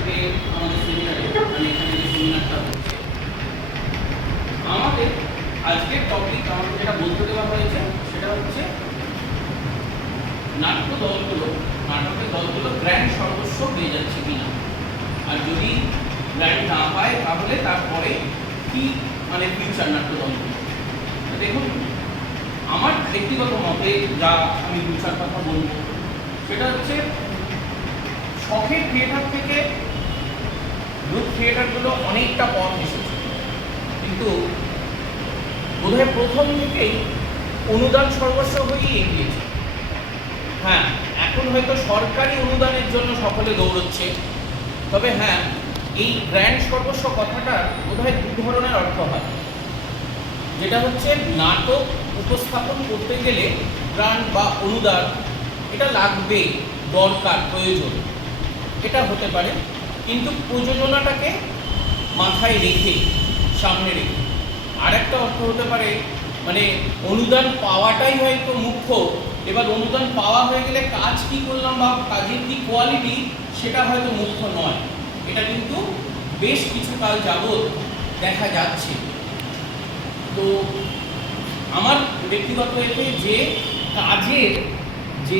আজকে আমাদের সেমিনারে মানে এখানে যে সেমিনারটা হচ্ছে আমাদের আজকের টপিক আমাকে যেটা বলতে দেওয়া হয়েছে সেটা হচ্ছে নাট্যের দলগুলো গ্র্যান্ড সর্বস্ব পেয়ে যাচ্ছে কিনা, আর যদি গ্র্যান্ড না পায় তাহলে তারপরে কি মানে ফিউচার নাট্য দলগুলো। দেখুন, আমার ব্যক্তিগত মতে যা আমি ফিউচার কথা বলবো সেটা হচ্ছে শখের থিয়েটার থেকে গ্রুপ থিয়েটারগুলো অনেকটা পথ এসেছে, কিন্তু বোধহয় প্রথম থেকেই অনুদান সর্বস্ব হয়েই এগিয়েছে। হ্যাঁ, এখন হয়তো সরকারি অনুদানের জন্য সকলে দৌড়চ্ছে, তবে হ্যাঁ, এই গ্র্যান্ড সর্বস্ব কথাটার বোধহয় দু ধরনের অর্থ হয়। যেটা হচ্ছে নাটক উপস্থাপন করতে গেলে গ্রান্ট বা অনুদান এটা লাগবে, দরকার, প্রয়োজন, এটা হতে পারে, কিন্তু প্রযোজনাটাকে মাথায় রেখে, সামনে রেখে। আর একটা অর্থ হতে পারে মানে অনুদান পাওয়াটাই হয়তো মুখ্য, এবার অনুদান পাওয়া হয়ে গেলে কাজ কি করলাম বা কাজের কি কোয়ালিটি সেটা হয়তো মুখ্য নয়। এটা কিন্তু বেশ কিছু কাল যাবৎ দেখা যাচ্ছে। তো আমার ব্যক্তিগত এতে যে কাজের যে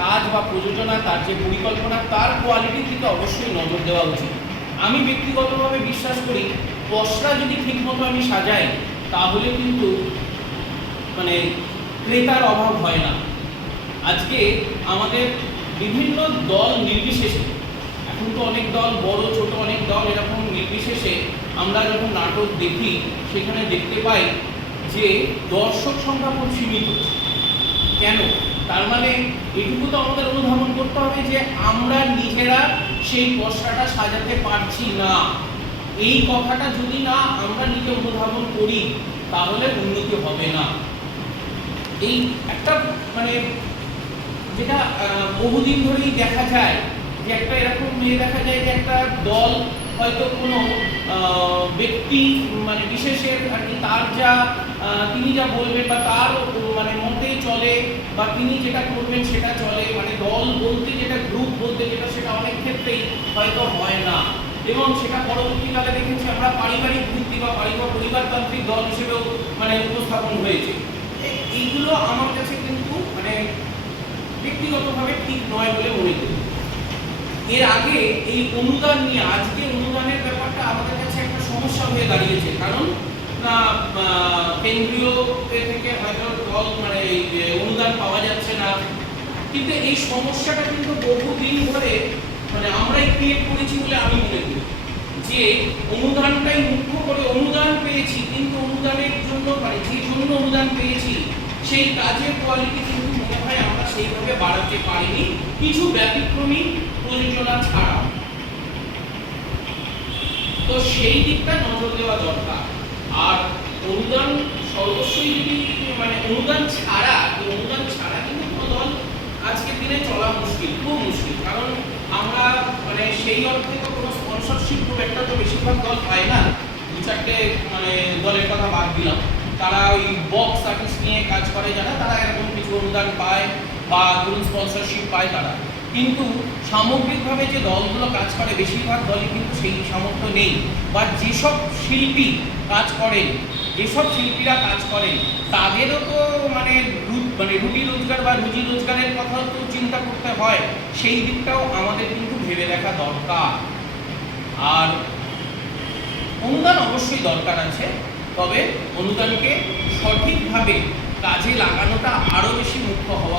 কাজ বা প্রযোজনা, তার যে পরিকল্পনা, তার কোয়ালিটির দিকে অবশ্যই নজর দেওয়া উচিত। আমি ব্যক্তিগতভাবে বিশ্বাস করি পসরা যদি ঠিকমতো আমি সাজাই তাহলে কিন্তু মানে ক্রেতার অভাব হয় না। আজকে আমাদের বিভিন্ন দল নির্বিশেষে, এখন তো অনেক দল, বড় ছোট অনেক দল, এরকম নির্বিশেষে আমরা যখন নাটক দেখি সেখানে দেখতে পাই যে দর্শক সংখ্যা খুব সীমিত। কেন? তার মানে এটুকু তো আমাদের অনুধাবন করতে হবে যে আমরা নিজেরা সেই পসরাটা সাজাতে পারছি না। এই কথাটা যদি না আমরা নিজে অনুধাবন করি তাহলে উন্নতি হবে না। এই একটা মানে যেটা বহুদিন ধরেই দেখা যায় যে একটা এরকম মেয়ে দেখা যায় যে একটা দল হয়তো কোনো ব্যক্তি মানে বিশেষের আর কি, তার যা তিনি যা বলবেন বা তার মানে মতেই চলে বা তিনি যেটা করবেন সেটা চলে, মানে দল বলতে যেটা, গ্রুপ বলতে যেটা, সেটা অনেক ক্ষেত্রেই হয়তো হয় না। এবং সেটা পরবর্তীকালে দেখেছি আমরা পারিবারিক ভিত্তি বা পরিবারতান্ত্রিক দল হিসেবেও মানে উপস্থাপন হয়েছে। এইগুলো আমার কাছে কিন্তু মানে ব্যক্তিগতভাবে ঠিক নয় বলে মনে করি। এর আগে এই অনুদান নিয়ে, আজকে অনুদানের ব্যাপারটা আমাদের কাছে একটা সমস্যা হয়ে দাঁড়িয়েছে, কারণ না কেন্দ্রীয় থেকে হয়তো দল মানে অনুদান পাওয়া যাচ্ছে না, কিন্তু এই সমস্যাটা কিন্তু বহুদিন ধরে মানে আমরাই ক্রিয়েট করেছি বলে আমি মনে করি। যে অনুদানটাই মুখ্য করে অনুদান পেয়েছি, কিন্তু অনুদানের জন্য মানে যে জন্য অনুদান পেয়েছি সেই কাজের কোয়ালিটি কিন্তু মনে হয় আমরা সেইভাবে বাড়াতে পারিনি, কিছু ব্যতিক্রমী প্রযোজনা ছাড়া। তো সেই দিকটা নজর দেওয়া দরকার। আর অনুদান সর্বস্বই যদি মানে অনুদান ছাড়া কিন্তু কোনো দল আজকের দিনে চলা মুশকিল, খুব মুশকিল। কারণ আমরা মানে সেই অর্থে তো কোনো স্পন্সরশিপ খুব একটা তো বেশিরভাগ দল পায় না। দু চারটে মানে দলের কথা বাদ দিলাম, তারা ওই বক্স আর্টিস্ট নিয়ে কাজ করে যারা, তারা এরকম কিছু অনুদান পায় বা ধরুন স্পন্সরশিপ পায় তারা, কিন্তু সামগ্রিকভাবে যে দলগুলো কাজ করে বেশিরভাগ দলই কিন্তু সেই সামর্থ্য নেই। বা যেসব শিল্পী কাজ করেন, যেসব শিল্পীরা কাজ করেন তাদেরও তো মানে রুটি রোজগার বা রুজি রোজগারের কথাও তো চিন্তা করতে হয়, সেই দিকটাও আমাদের কিন্তু ভেবে দেখা দরকার। আর অনুদান অবশ্যই দরকার আছে, তবে অনুদানকে সঠিকভাবে কাজে লাগানোটা আরও বেশি মুখ্য হওয়া